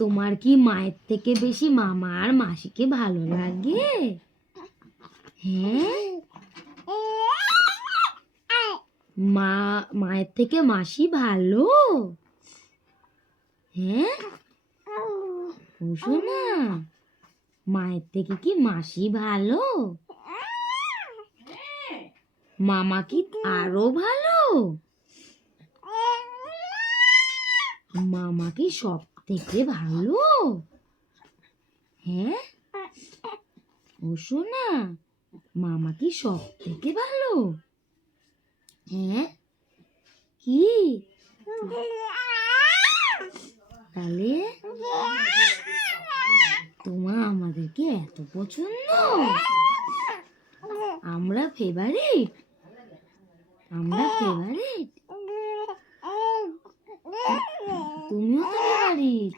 তোমার কি মায়ের থেকে বেশি মামা আর মাসিকে ভালো লাগে? হ্যাঁ, মায়ের থেকে মাসি ভালো? হ্যাঁ, ও শোনা, মায়ের থেকে কি মাসি ভালো? মামা কি আরো ভালো? মামা কি সব থেকে ভালো? হ্যাঁ, ও শোনা, মামা কি সব থেকে ভালো? হ্যাঁ, কি তাহলে তোমার আমাদেরকে এত পছন্দ? আমরা ফেভারিট? আমরা ফেভারিট? তুমিও তো ফেভারিট?